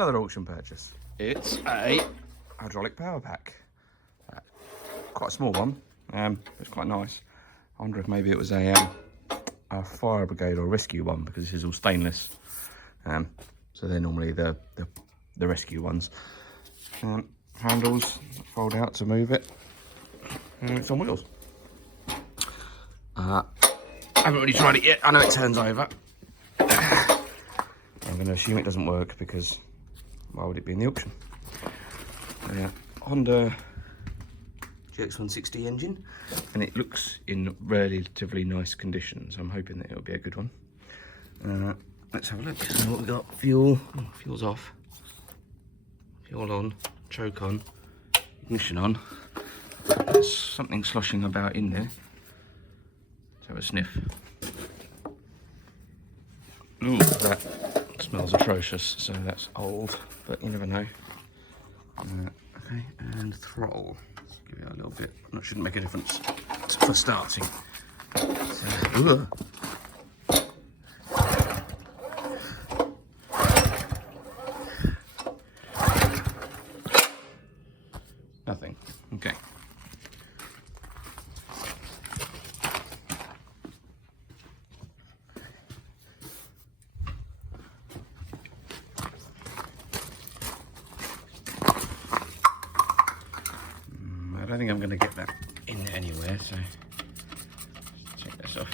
another auction purchase. It's a hydraulic power pack. Quite a small one. It's quite nice. I wonder if maybe it was a fire brigade or rescue one, because this is all stainless. So they're normally the rescue ones. Handles fold out to move it. And it's on wheels. I haven't really tried it yet. I know it turns over. I'm going to assume it doesn't work, because why would it be in the auction? Honda GX160 engine, and it looks in relatively nice condition, so I'm hoping that it'll be a good one. Let's have a look. What we got? Fuel. Oh, fuel's off. Fuel on. Choke on. Ignition on. There's something sloshing about in there. Let's have a sniff. Ooh, that smells atrocious, so that's old, but you never know. Okay, and throttle. Give it a little bit. That shouldn't make a difference for starting. So, nothing. Okay. I don't think I'm going to get that in there anywhere, so let's take this off.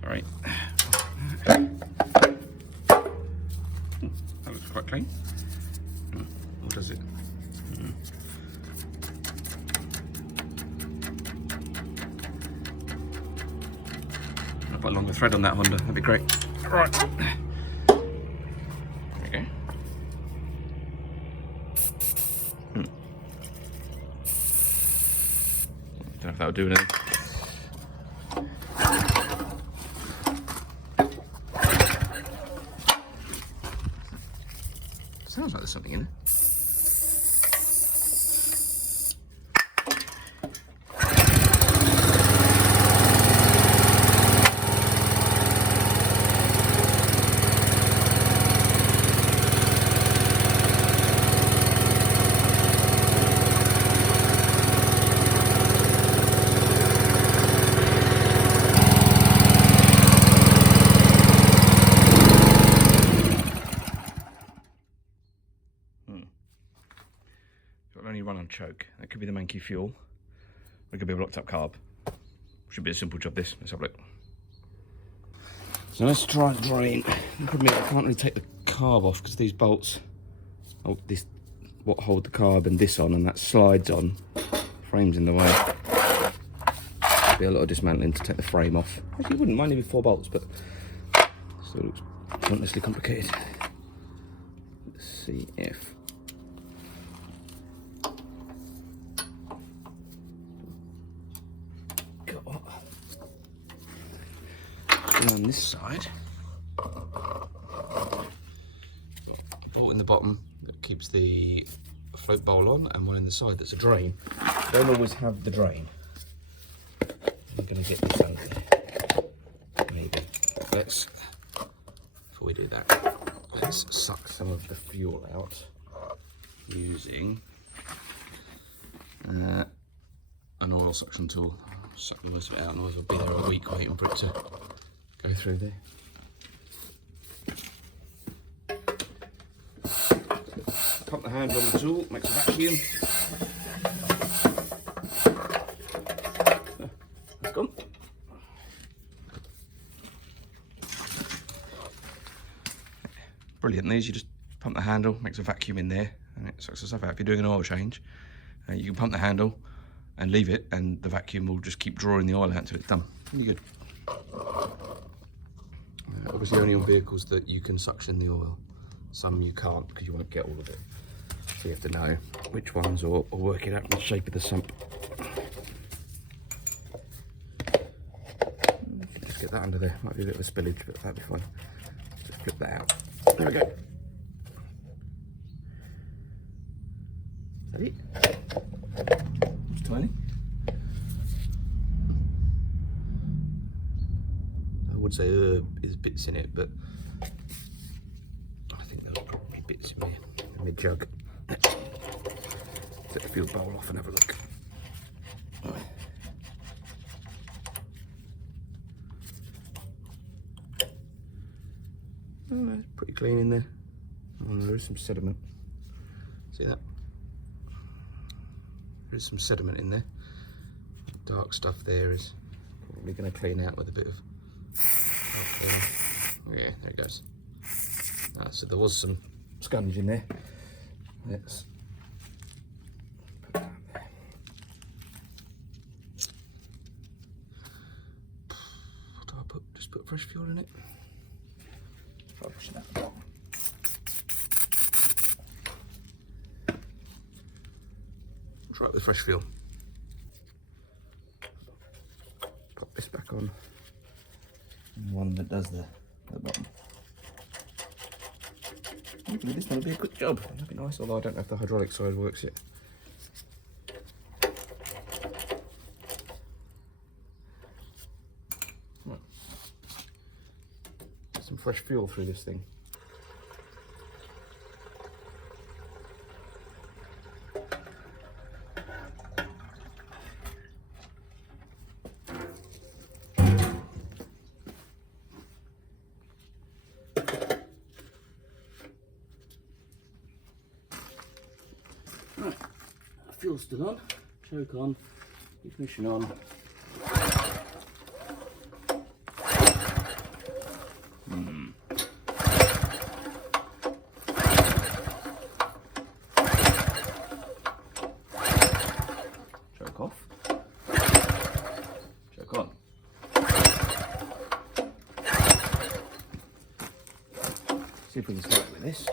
Sorry. That looks quite clean. Or does it? I'll put a longer thread on that Honda, that'd be great. Right. There we go. Don't know if that'll do anything. Sounds like there's something in it. It'll only run on choke. That could be the manky fuel. Or it could be a blocked up carb. Should be a simple job this. Let's have a look. So let's try the drain. The problem is I can't really take the carb off because these bolts, oh, this what hold the carb and this on, and that slides on. Frame's in the way. Be a lot of dismantling to take the frame off. Actually, wouldn't mind even 4 bolts, but still looks pointlessly complicated. Let's see if on this side, got a bolt in the bottom that keeps the float bowl on, and one in the side that's a drain. Don't always have the drain. I'm going to get this under there. Maybe. Let's, before we do that, let's suck some of the fuel out using an oil suction tool. Suck most of it out, otherwise we'll be there a week waiting for it to go through there. Pump the handle on the tool, makes a vacuum. That's gone. Brilliant. These, you just pump the handle, makes a vacuum in there, and it sucks the stuff out. If you're doing an oil change, you can pump the handle and leave it, and the vacuum will just keep drawing the oil out until it's done. Really good. Obviously only on vehicles that you can suction the oil. Some you can't because you won't get all of it. So you have to know which ones, or work it out in the shape of the sump. Just get that under there. Might be a bit of a spillage, but that'll be fine. Just flip that out. There we go. Is that it? It's tiny. I would wouldn't say there's bits in it, but I think there's probably bits in my jug. Take the fuel bowl off and have a look. Right. Oh, it's pretty clean in there. Oh, there is some sediment. See that? There's some sediment in there. Dark stuff there is probably going to clean out with a bit of. Yeah, there it goes. So there was some scunge in there. Let's put that there. What do I put? Just put fresh fuel in it. Try pushing that at the bottom. Try it with fresh fuel. Pop this back on. One that does the bottom. Hopefully this one will be a good job. That'd be nice, although I don't know if the hydraulic side works yet. Right. Get some fresh fuel through this thing. Right, fuel's still on, choke on, ignition on. Choke off. Choke on. See if we can start with this.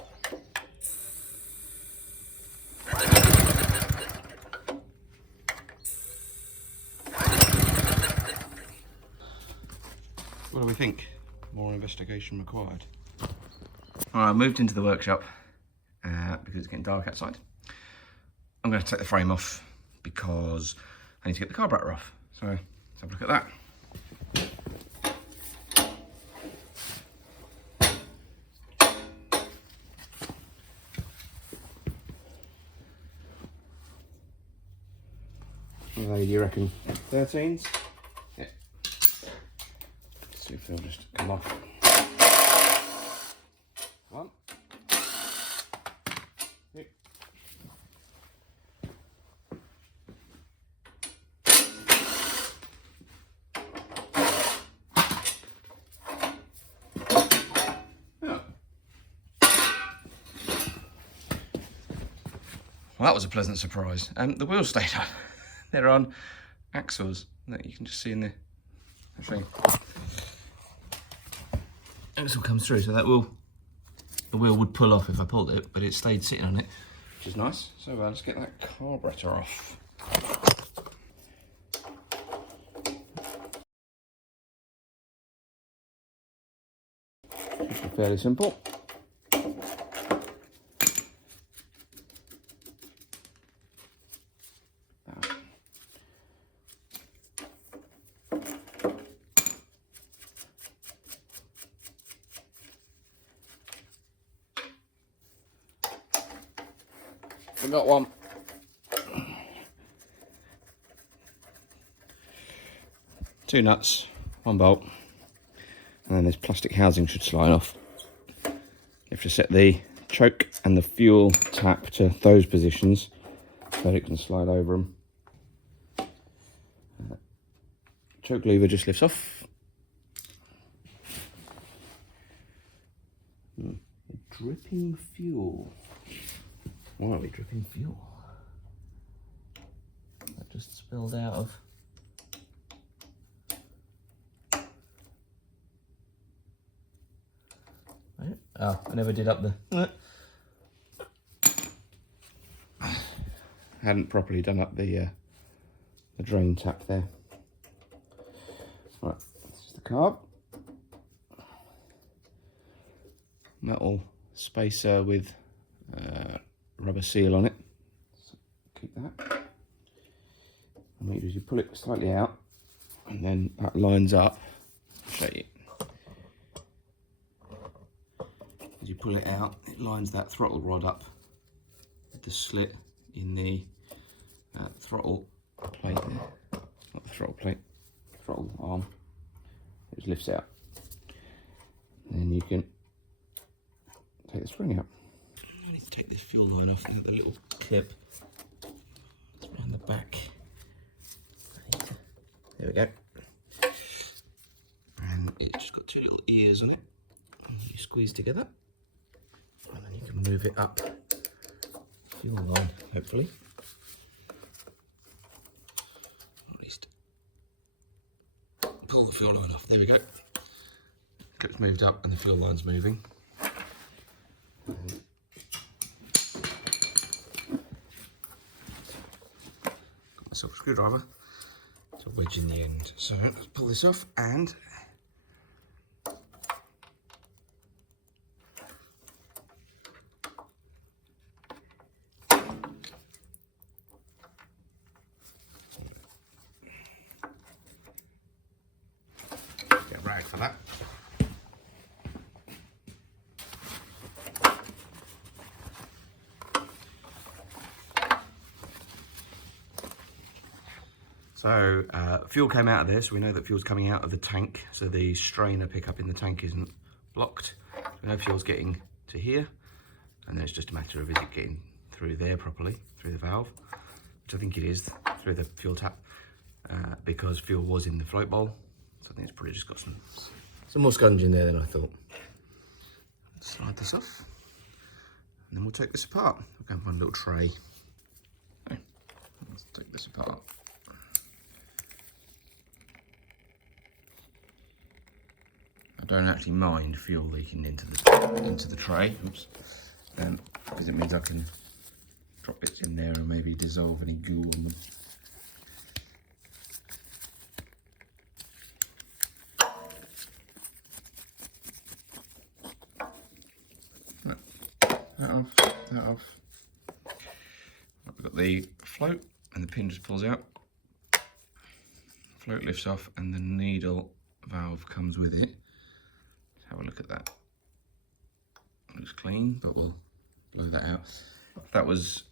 What do we think? More investigation required. Alright, I moved into the workshop because it's getting dark outside. I'm going to take the frame off because I need to get the carburetor off. So let's have a look at that. What do you reckon? 13s? Yeah. Let's see if they'll just come off. One. Two. Oh. Well, that was a pleasant surprise. The wheels stayed on. They're on axles that you can just see in there. I'll show you. Axle comes through, so that the wheel would pull off if I pulled it, but it stayed sitting on it, which is nice. So let's get that carburetor off. Should be fairly simple. Forgot one. Two nuts, one bolt, and then this plastic housing should slide off. You have to set the choke and the fuel tap to those positions so it can slide over them. Choke lever just lifts off. Dripping fuel. Why are we dripping fuel? That just spilled out of. Right. Oh, I never did up the. Hadn't properly done up the drain tap there. Right, this is the carb. Metal spacer with rubber seal on it. So keep that. And what you do is you pull it slightly out, and then that lines up. I'll show you. pull it out, it lines that throttle rod up with the slit in the throttle plate there. Not the throttle plate, throttle arm. It just lifts out. And then you can take the spring out. I need to take this fuel line off now, the little clip. It's around the back. There we go. And it's just got two little ears on it. And you squeeze together. And then you can move it up. Fuel line, hopefully. Or at least pull the fuel line off. There we go. Clip's moved up and the fuel line's moving. Got myself a screwdriver to wedge in the end. So let's pull this off and get a rag for that. So fuel came out of this. We know that fuel's coming out of the tank, so the strainer pickup in the tank isn't blocked. We know fuel's getting to here, and then it's just a matter of is it getting through there properly, through the valve, which I think it is, through the fuel tap, because fuel was in the float bowl. So I think it's probably just got some more sponge in there than I thought. Let's slide this off, and then we'll take this apart. We'll go and find a little tray. Okay, let's take this apart. I don't actually mind fuel leaking into the tray, oops, because it means I can drop bits in there and maybe dissolve any goo on them. That off. We've got the float and the pin just pulls out. Float lifts off and the needle valve comes with it. Have a look at that. Looks clean, but we'll blow that out. If that was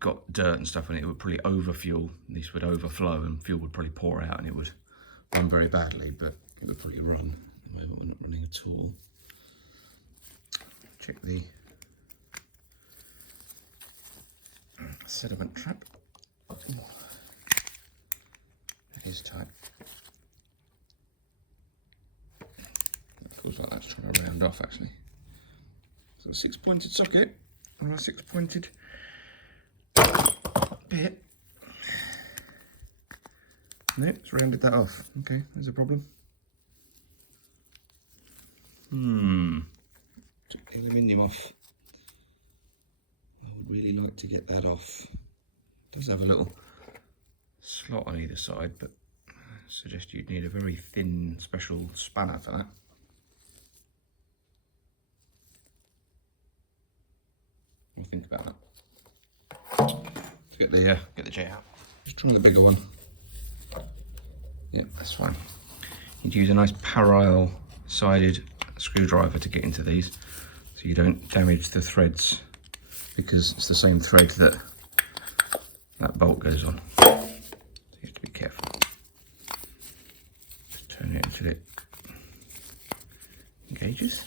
got dirt and stuff on it, it would probably overfuel. This would overflow and fuel would probably pour out and it would run very badly, but it would probably run. At the moment we're not running at all. Check the sediment trap. It is tight. Feels like that's trying to round off actually. So a 6-pointed socket on a 6-pointed bit. No, it's rounded that off. Okay, there's a problem. Took the aluminium off. I would really like to get that off. It does have a little slot on either side, but I suggest you'd need a very thin special spanner for that. I'll think about that. Let's get the jet out. Just try the bigger one. Yeah, that's fine. You'd use a nice parallel sided screwdriver to get into these, so you don't damage the threads, because it's the same thread that that bolt goes on. So you have to be careful. Just turn it until it engages.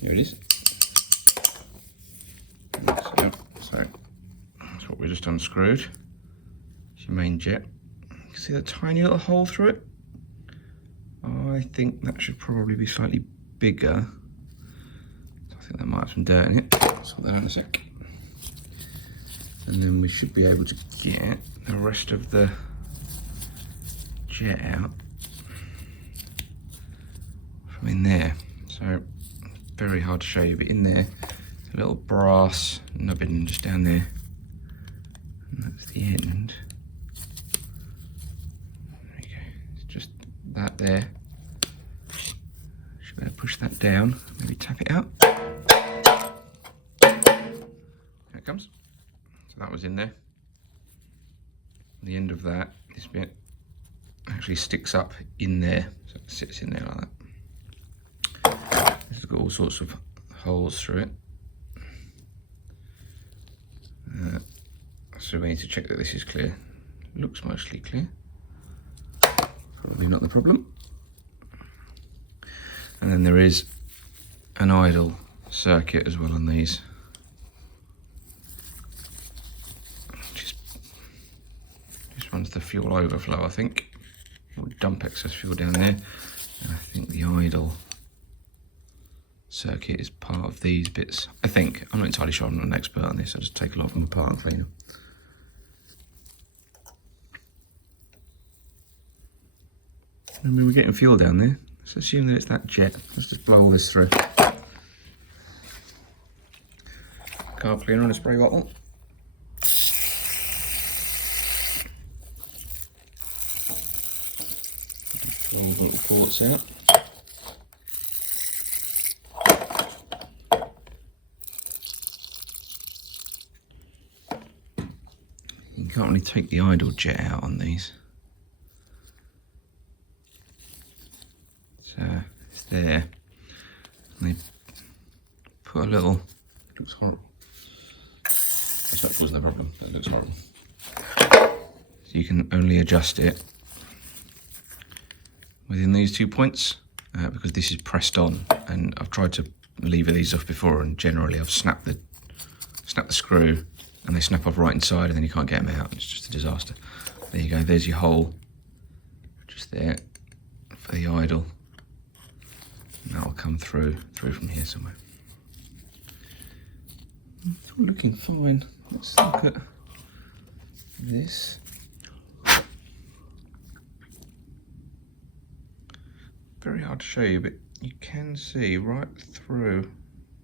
Here it is. So that's what we just unscrewed. It's your main jet. You can see the tiny little hole through it. I think that should probably be slightly bigger. So I think that might have some dirt in it. I'll sort that out in a sec. And then we should be able to get the rest of the jet out from in there. So very hard to show you, but in there, a little brass nubbin just down there, and that's the end. There we go. It's just that there Should better push that down, maybe tap it out. There it comes. So that was in there. The end of that, this bit, actually sticks up in there, so it sits in there like that. This has got all sorts of holes through it. So we need to check that this is clear. Looks mostly clear. Probably not the problem. And then there is an idle circuit as well on these. Just runs the fuel overflow, I think. We'll dump excess fuel down there. And I think the idle circuit is part of these bits. I think. I'm not entirely sure, I'm not an expert on this. I'll just take a lot of them apart and clean them. I mean, we're getting fuel down there. Let's assume that it's that jet. Let's just blow all this through. Carb cleaner on a spray bottle. All the little ports out. You can't really take the idle jet out on these. So it's there. And they put a little. It looks horrible. That's not causing the problem. That looks horrible. So you can only adjust it within these 2 points because this is pressed on, and I've tried to lever these off before, and generally I've snapped the screw and they snap off right inside, and then you can't get them out. It's just a disaster. There you go. There's your hole, just there for the idle. And that'll come through from here somewhere. It's all looking fine. Let's look at this. Very hard to show you, but you can see right through.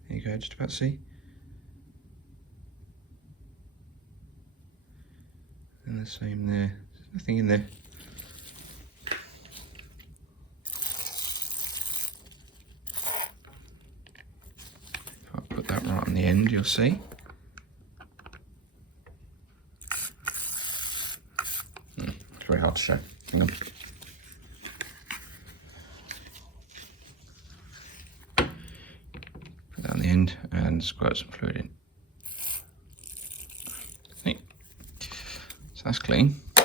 There you go, just about see. And the same there. There's nothing in there. If I put that right on the end, you'll see. It's very hard to show. Hang on. Put that on the end and squirt some fluid in. See? So that's clean. So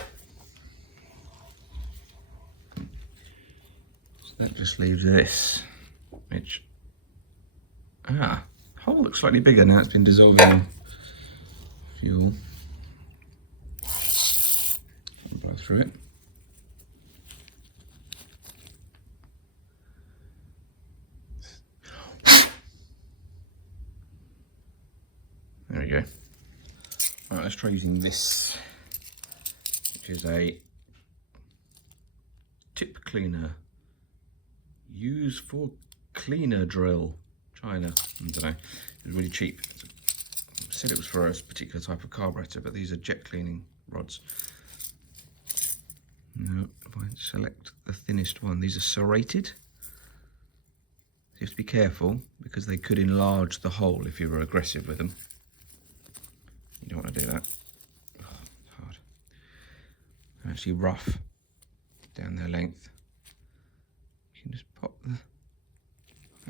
that just leaves this, which, hole looks slightly bigger now. It's been dissolving fuel. I'll blow through it. There we go. Right, let's try using this, which is a tip cleaner. Use for cleaner drill. China. I don't know. It was really cheap. It said it was for a particular type of carburetor, but these are jet cleaning rods. No, if I select the thinnest one, these are serrated. You have to be careful because they could enlarge the hole if you were aggressive with them. You don't want to do that. Oh, it's hard. They're actually rough down their length. You can just pop the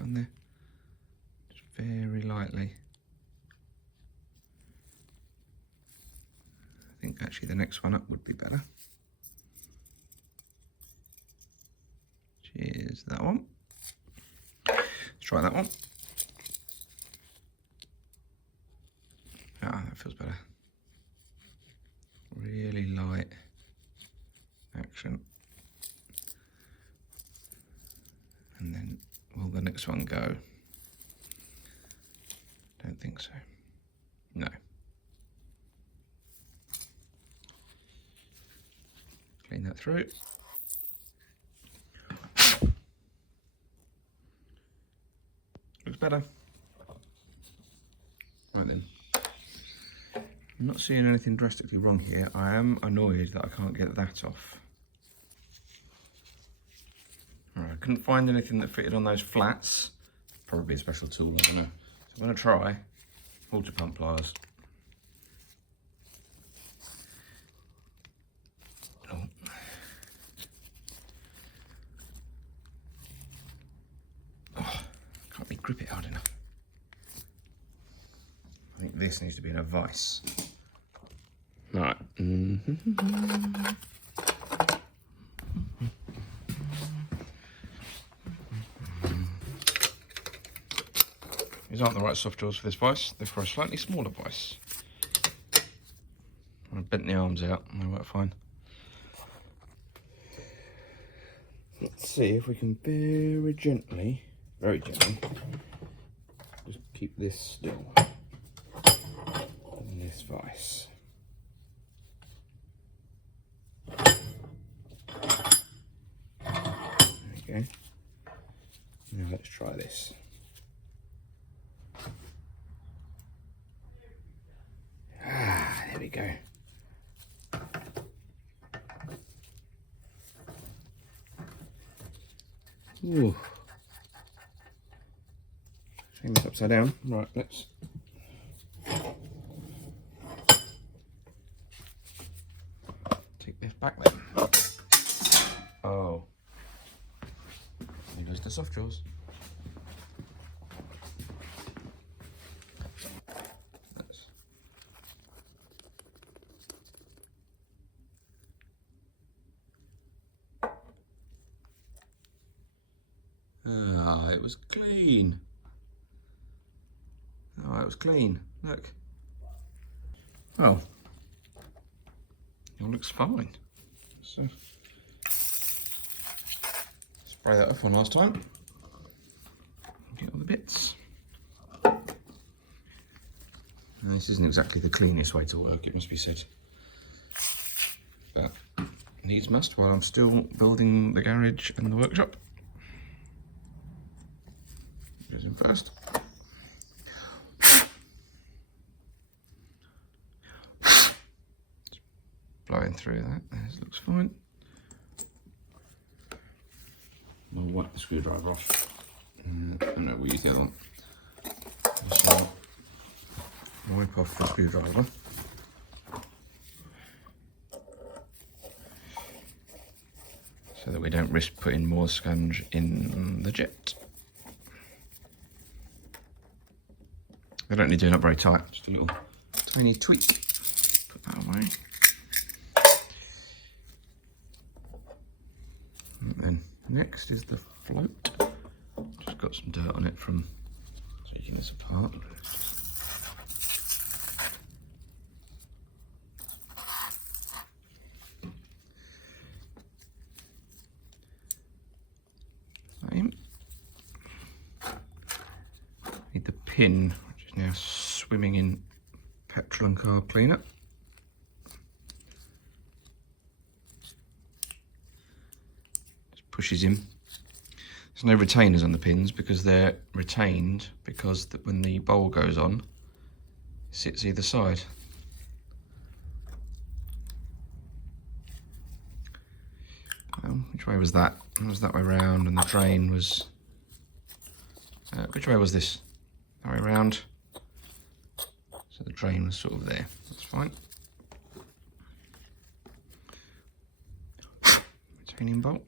on there, just very lightly. I think actually the next one up would be better. Which is that one. Let's try that one. That feels better. Really light action. And then will the next one go? Don't think so. No. Clean that through. Looks better. Right then. I'm not seeing anything drastically wrong here. I am annoyed that I can't get that off. Or I couldn't find anything that fitted on those flats. Probably a special tool, I don't know. So I'm going to try water pump pliers. Oh. Oh, can't be grip it hard enough. I think this needs to be in a vise. Right. These aren't the right soft jaws for this vise. They're for a slightly smaller vise. I bent the arms out and they work fine. Let's see if we can very gently, just keep this still in this vise. There we go. Now let's try this. There we go. Ooh. Hang this upside down. Right, let's. Take this back then. Oh. Here goes the soft jaws. Ah, it was clean. Oh, it was clean. Look. Oh, it looks fine. So, spray that off one last time. Get all the bits. Now, this isn't exactly the cleanest way to work, it must be said. But needs must while I'm still building the garage and the workshop. Goes in first. Blowing through that, this looks fine. I'll wipe the screwdriver off. Oh no, we'll use the other one. So, wipe off the screwdriver. So that we don't risk putting more sponge in the jet. I don't need doing it very tight, just a little tiny tweak. Put that away. And then next is the float. Just got some dirt on it from taking this apart. Same. Need the pin. Now swimming in petrol and carb cleaner. Just pushes in. There's no retainers on the pins because they're retained because when the bowl goes on, it sits either side. Which way was that? It was that way round and the drain was... which way was this? That way round. So the drain was sort of there, that's fine. Retaining bolt.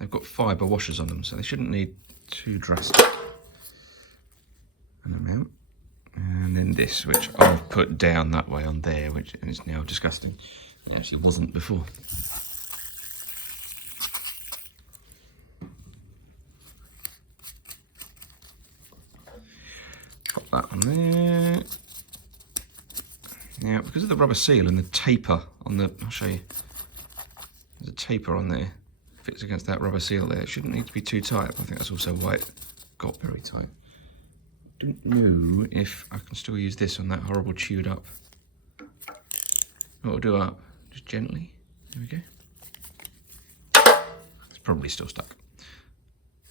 They've got fibre washers on them, so they shouldn't need too drastic an amount. And then this, which I've put down that way on there, which is now disgusting. It actually wasn't before. Pop that on there. Now, because of the rubber seal and the taper on the, I'll show you. There's a taper on there. Fits against that rubber seal there. It shouldn't need to be too tight. I think that's also why it got very tight. Don't know if I can still use this on that horrible chewed up. What we'll do up, just gently. There we go. It's probably still stuck.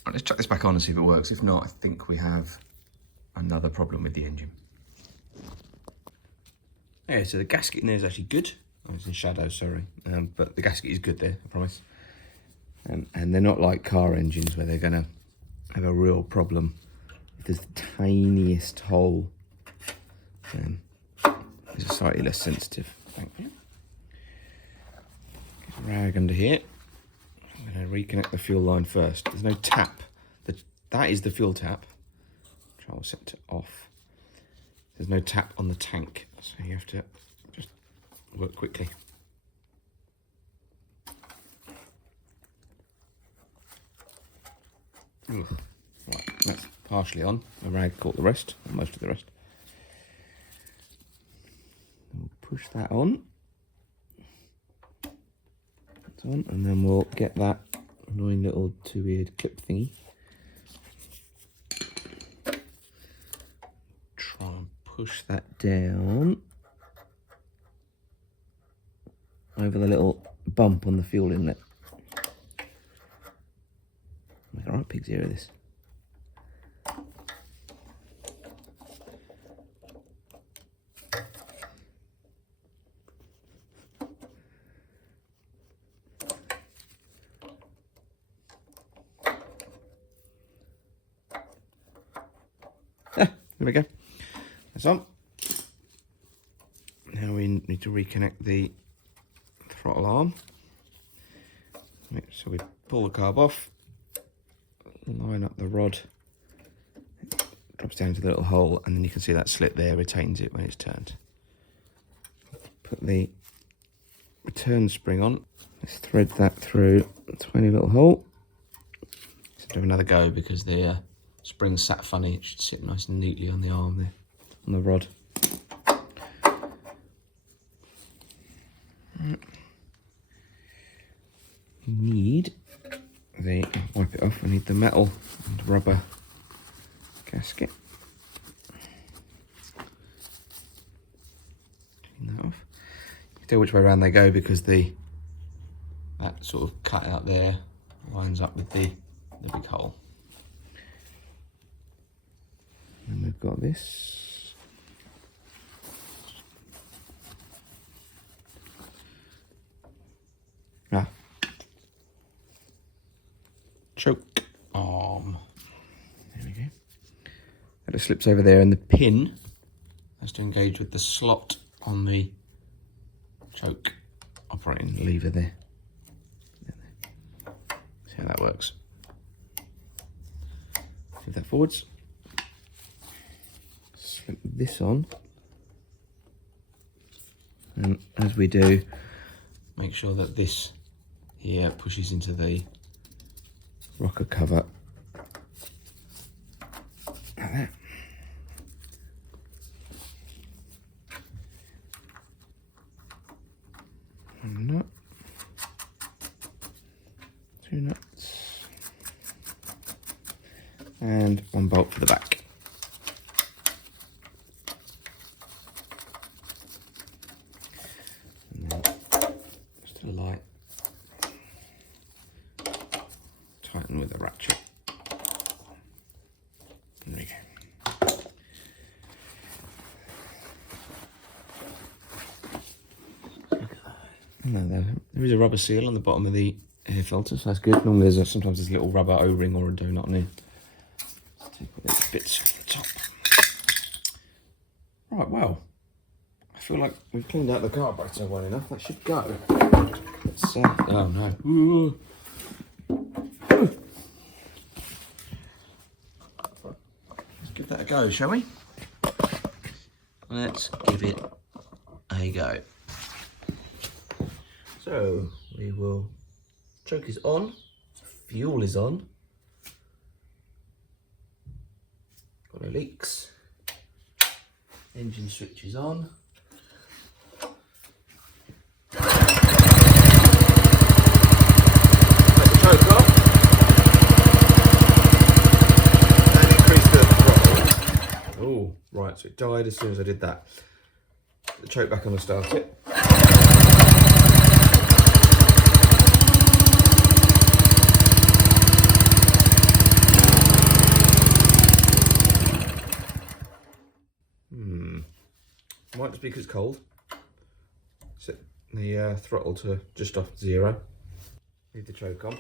Right, let's chuck this back on and see if it works. If not, I think we have another problem with the engine. Okay, so the gasket in there is actually good. Oh, it's in shadow, sorry. But the gasket is good there, I promise. And they're not like car engines where they're going to have a real problem. If there's the tiniest hole, it's slightly less sensitive, thankfully. Get a rag under here. I'm going to reconnect the fuel line first. There's no tap. That is the fuel tap. Try to set it off. There's no tap on the tank, so you have to just work quickly. Ooh. Right, that's partially on. The rag caught the rest, or most of the rest. We'll push that on. That's on, and then we'll get that annoying little two-eared clip thingy. Try and push that down over the little bump on the fuel inlet. Make a right pig's ear of this. There we go. That's on. Now we need to reconnect the throttle arm. So we pull the carb off, line up the rod, it drops down to the little hole, and then you can see that slit there retains it when it's turned. Put the return spring on. Let's thread that through a tiny little hole. Let's have another go because the spring's sat funny. It should sit nice and neatly on the arm there, on the rod. Need the, wipe it off, I need the metal and rubber gasket. Clean that off. You can tell which way around they go because that sort of cut out there lines up with the big hole. And we've got this. Choke arm. There we go. That just slips over there, and the pin has to engage with the slot on the choke operating lever there. See how that works. Move that forwards. Slip this on. And as we do, make sure that this here pushes into the rocker cover like that. One nut, two nuts, and one bolt for the back. And then just a light tighten with a ratchet. There we go. There is a rubber seal on the bottom of the air filter, so that's good. Normally sometimes there's a little rubber O-ring or a donut on here. Let's take all these bits off the top. Right, well, I feel like we've cleaned out the carburetor well enough. That should go. Let's, oh no. Ooh. Let's give that a go, shall we? Let's give it a go. So we will, choke is on, fuel is on, got no leaks, engine switch is on. Take the choke off and increase the throttle. Oh, right, so it died as soon as I did that. Put the choke back on and start it. Might just be because it's cold. set the throttle to just off 0. Leave the choke on.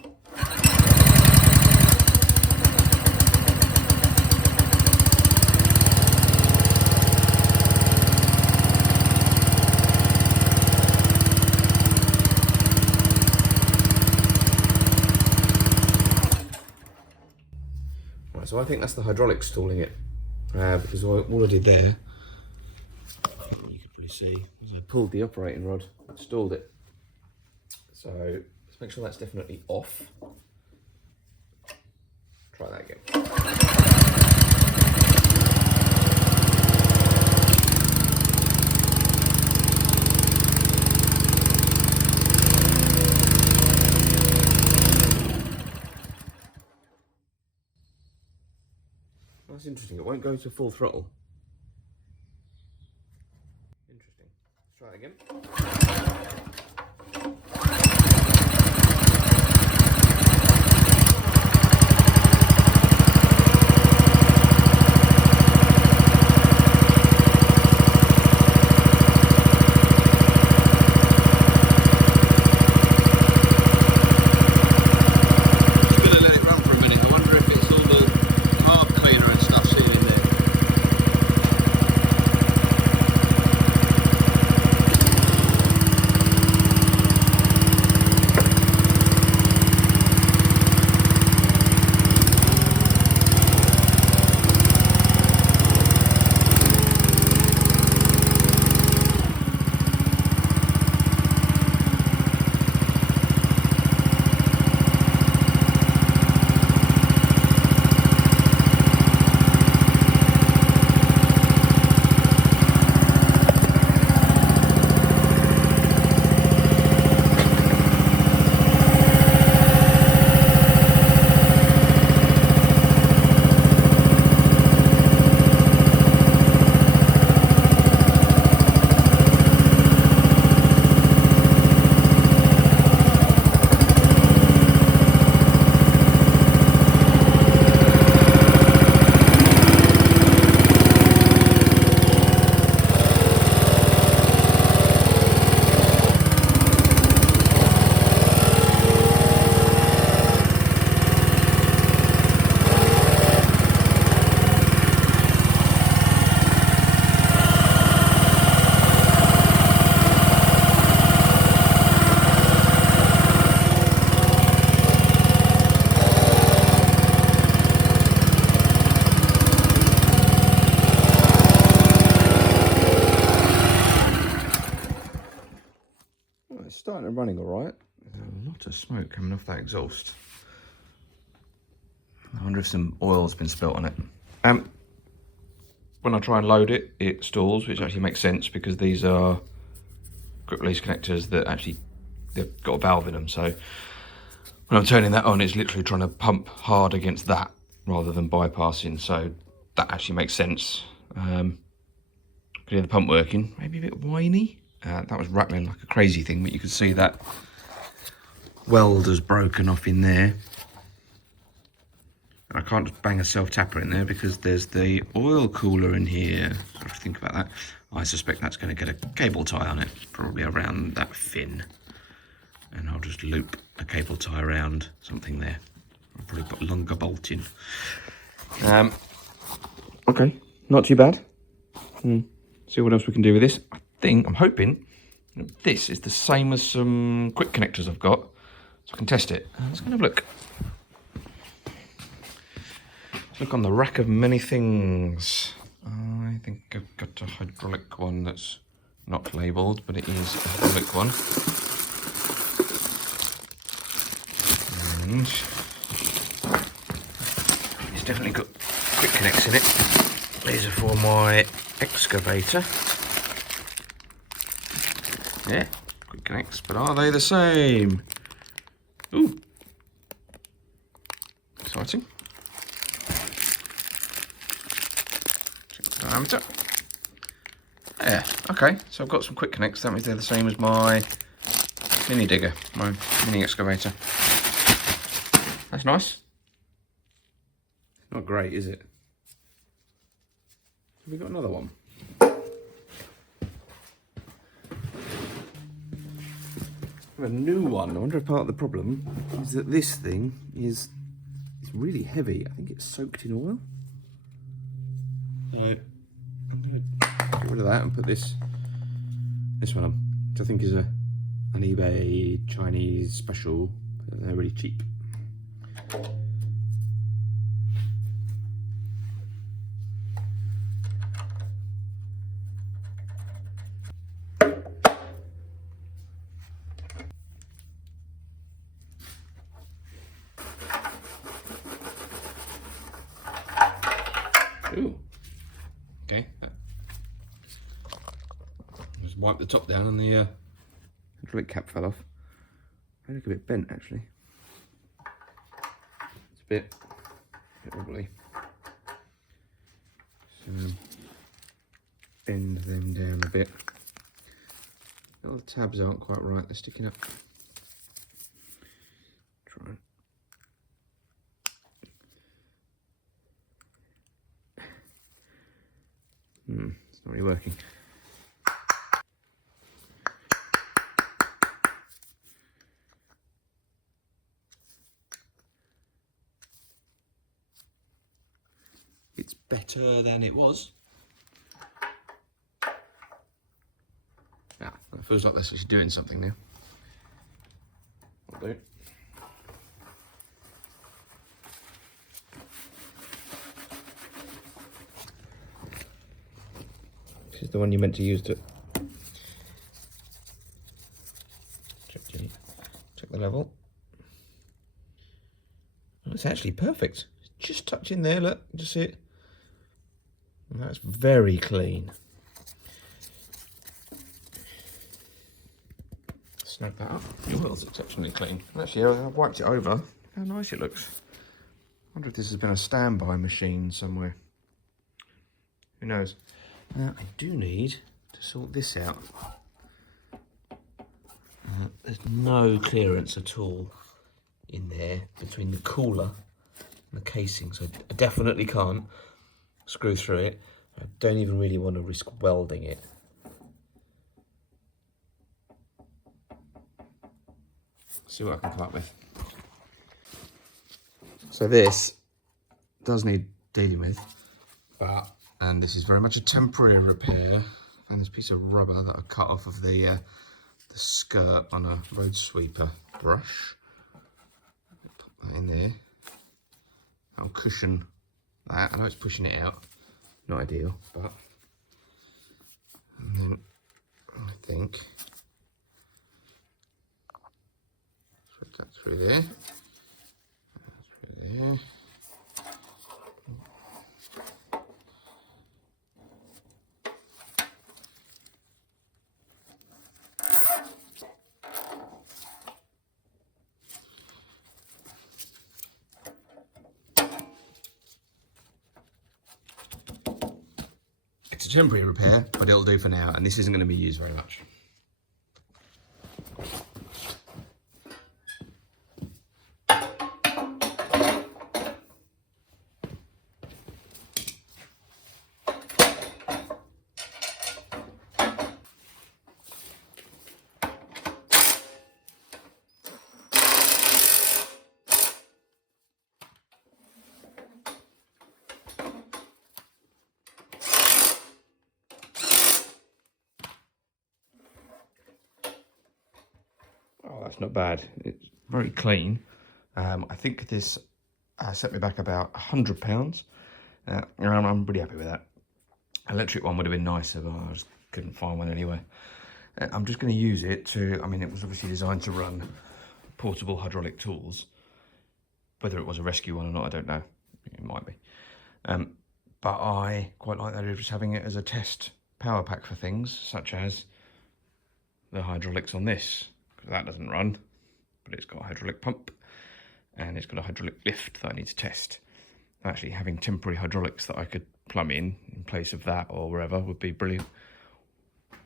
Right, so I think that's the hydraulics stalling it, because all I did there, you can probably see, is I pulled the operating rod and stalled it. So let's make sure that's definitely off. Try that again. That's interesting, it won't go to full throttle. Interesting. Let's try it again. It's starting to running all right. There's a lot of smoke coming off that exhaust. I wonder if some oil's been spilt on it. When I try and load it, it stalls, which actually makes sense because these are quick release connectors that actually, they've got a valve in them. So when I'm turning that on, it's literally trying to pump hard against that rather than bypassing. So that actually makes sense. Can hear the pump working, maybe a bit whiny. That was rattling like a crazy thing, but you can see that welder's broken off in there. I can't just bang a self-tapper in there because there's the oil cooler in here. So I have to think about that. I suspect that's going to get a cable tie on it, probably around that fin. And I'll just loop a cable tie around something there. I'll probably put a longer bolt in. Okay, not too bad. See what else we can do with this. I'm hoping this is the same as some quick connectors I've got, so I can test it. Let's go and have a look. Let's look on the rack of many things. I think I've got a hydraulic one that's not labelled, but it is a hydraulic one. And it's definitely got quick connects in it. These are for my excavator. Yeah, quick connects, but are they the same? Ooh, exciting. Check the diameter. Yeah, okay, so I've got some quick connects. That means they're the same as my mini digger, my mini excavator. That's nice. Not great, is it? Have we got another one? a new one. I wonder if part of the problem is that this thing is really heavy. I think it's soaked in oil. So I'm going to get rid of that and put this one on, which I think is an eBay Chinese special. They're really cheap. Ooh. Okay. Just wipe the top down and the hydraulic cap fell off. They look a bit bent actually. It's a bit wobbly. So bend them down a bit. All the tabs aren't quite right, they're sticking up. Try. It's not really working. It's better than it was. Yeah, it feels like that's actually doing something now. I'll do. This is the one you meant to use to check the level. Oh, it's actually perfect. Just touch in there, look, just see it. And that's very clean. Snap that up. Your oil's exceptionally clean. Actually, I've wiped it over. How nice it looks. I wonder if this has been a standby machine somewhere. Who knows? Now, I do need to sort this out. There's no clearance at all in there between the cooler and the casing, so I definitely can't screw through it. I don't even really want to risk welding it. See what I can come up with. So this does need dealing with, and this is very much a temporary repair. And this piece of rubber that I cut off of the skirt on a road sweeper brush. Put that in there. That'll cushion that. I know it's pushing it out, not ideal, but and then I think thread that through there. Through there. It's a temporary repair, but it'll do for now, and this isn't going to be used very much. Oh, that's not bad. It's very clean. I think this set me back about £100. I'm pretty happy with that. Electric one would have been nicer, but I just couldn't find one anywhere. I'm just going to use it to, I mean, it was obviously designed to run portable hydraulic tools. Whether it was a rescue one or not, I don't know. It might be. But I quite like the idea of just having it as a test power pack for things, such as the hydraulics on this. That doesn't run, but it's got a hydraulic pump and it's got a hydraulic lift that I need to test. Actually, having temporary hydraulics that I could plumb in place of that or wherever would be brilliant.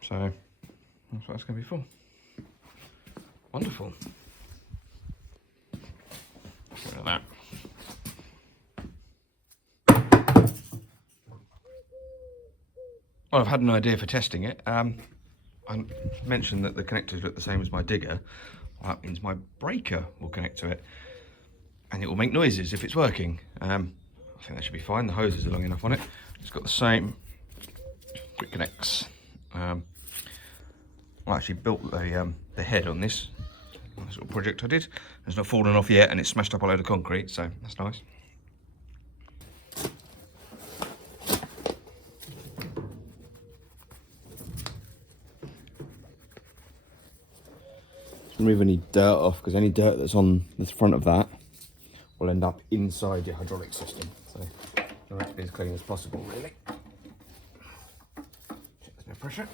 So that's what it's going to be for. Wonderful. Get rid of that. Well, I've had an idea for testing it. I mentioned that the connectors look the same as my digger. Well, that means my breaker will connect to it, and it will make noises if it's working. I think that should be fine. The hoses are long enough on it. It's got the same quick connects. I actually built the head on this little project I did. It's not fallen off yet, and it's smashed up a load of concrete, so that's nice. Remove any dirt off, because any dirt that's on the front of that will end up inside your hydraulic system. So I want it to be as clean as possible, really. Check there's no pressure.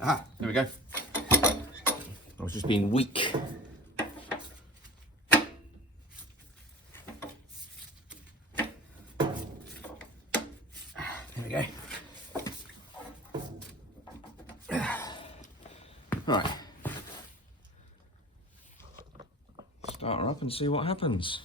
Ah, there we go. I was just being weak. There we go. Right. Start her up and see what happens.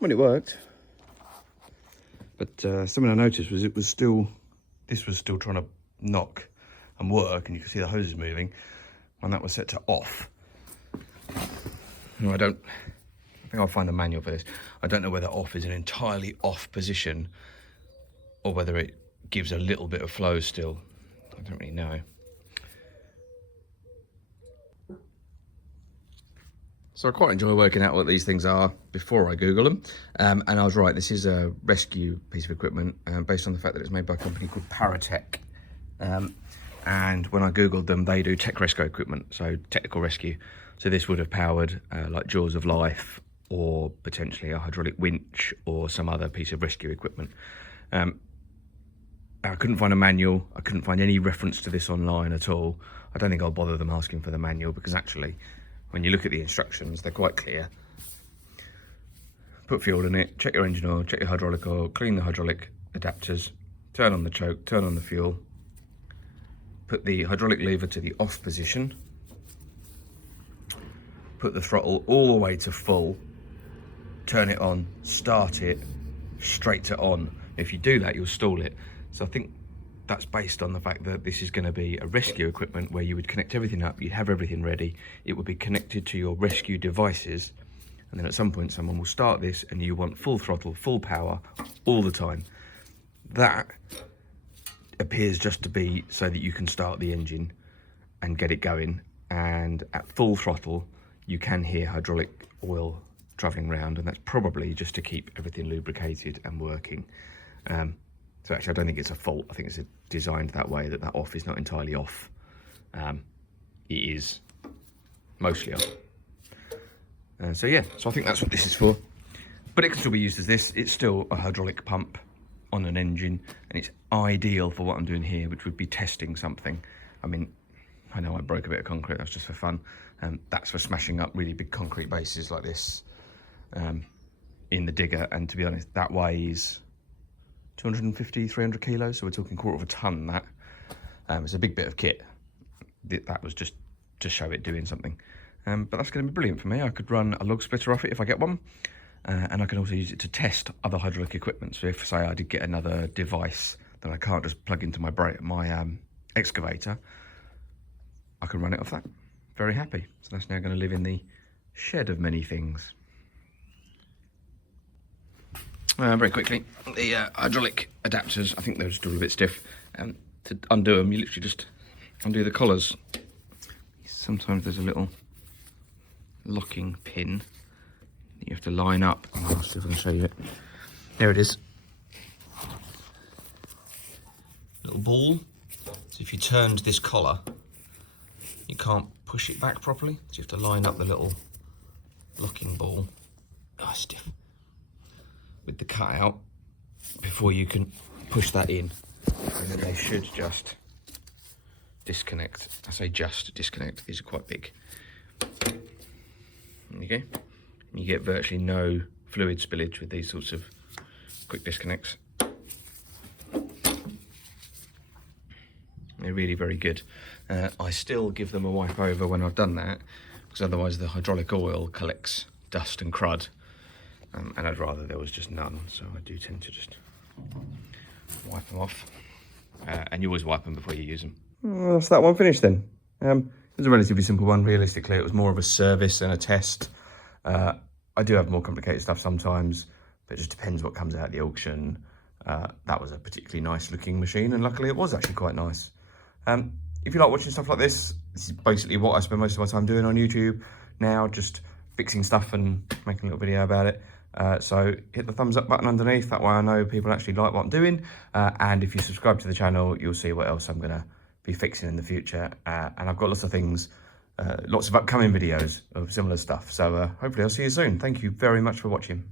Well, it worked, but something I noticed was this was still trying to knock and work, and you can see the hoses moving when that was set to off. No, I think I'll find the manual for this. I don't know whether off is an entirely off position or whether it gives a little bit of flow still. I don't really know. So I quite enjoy working out what these things are before I Google them. And I was right, this is a rescue piece of equipment based on the fact that it's made by a company called Paratech. And when I Googled them, they do tech rescue equipment, so technical rescue. So this would have powered like Jaws of Life, or potentially a hydraulic winch or some other piece of rescue equipment. I couldn't find a manual. I couldn't find any reference to this online at all. I don't think I'll bother them asking for the manual, because actually, when you look at the instructions, they're quite clear. Put fuel in it, check your engine oil, check your hydraulic oil, clean the hydraulic adapters, turn on the choke, turn on the fuel, put the hydraulic lever to the off position, put the throttle all the way to full, turn it on, start it, straight to on. If you do that, you'll stall it. So I think that's based on the fact that this is going to be a rescue equipment where you would connect everything up, you'd have everything ready, it would be connected to your rescue devices, and then at some point someone will start this and you want full throttle, full power, all the time. That appears just to be so that you can start the engine and get it going, and at full throttle you can hear hydraulic oil travelling around, and that's probably just to keep everything lubricated and working. So actually I don't think it's a fault. I think it's designed that way, that off is not entirely off. It is mostly off. So yeah, so I think that's what this is for. But it can still be used as this. It's still a hydraulic pump on an engine, and it's ideal for what I'm doing here, which would be testing something. I mean, I know I broke a bit of concrete, that's just for fun. That's for smashing up really big concrete bases like this in the digger. And to be honest, that weighs 250, 300 kilos. So we're talking quarter of a ton, that. It's a big bit of kit. That was just to show it doing something. But that's going to be brilliant for me. I could run a log splitter off it if I get one. And I can also use it to test other hydraulic equipment. So if, say, I did get another device that I can't just plug into my excavator, I can run it off that. Very happy. So that's now going to live in the shed of many things. Very quickly, the hydraulic adapters, I think they're still a bit stiff. To undo them, you literally just undo the collars. Sometimes there's a little locking pin that you have to line up. I'll see if I can show you it. There it is. Little ball. So if you turned this collar, you can't push it back properly. So you have to line up the little locking ball. Oh, stiff. With the cutout before you can push that in. And then they should just disconnect. I say just disconnect, these are quite big. There you go. And you get virtually no fluid spillage with these sorts of quick disconnects. They're really very good. I still give them a wipe over when I've done that, because otherwise the hydraulic oil collects dust and crud. And I'd rather there was just none, so I do tend to just wipe them off. And you always wipe them before you use them. Well, that's that one finished then. It was a relatively simple one, realistically. It was more of a service and a test. I do have more complicated stuff sometimes, but it just depends what comes out of the auction. That was a particularly nice looking machine, and luckily it was actually quite nice. If you like watching stuff like this is basically what I spend most of my time doing on YouTube now, just fixing stuff and making a little video about it. So hit the thumbs up button underneath, that way I know people actually like what I'm doing. And if you subscribe to the channel, you'll see what else I'm going to be fixing in the future. And I've got lots of things, lots of upcoming videos of similar stuff. So hopefully I'll see you soon. Thank you very much for watching.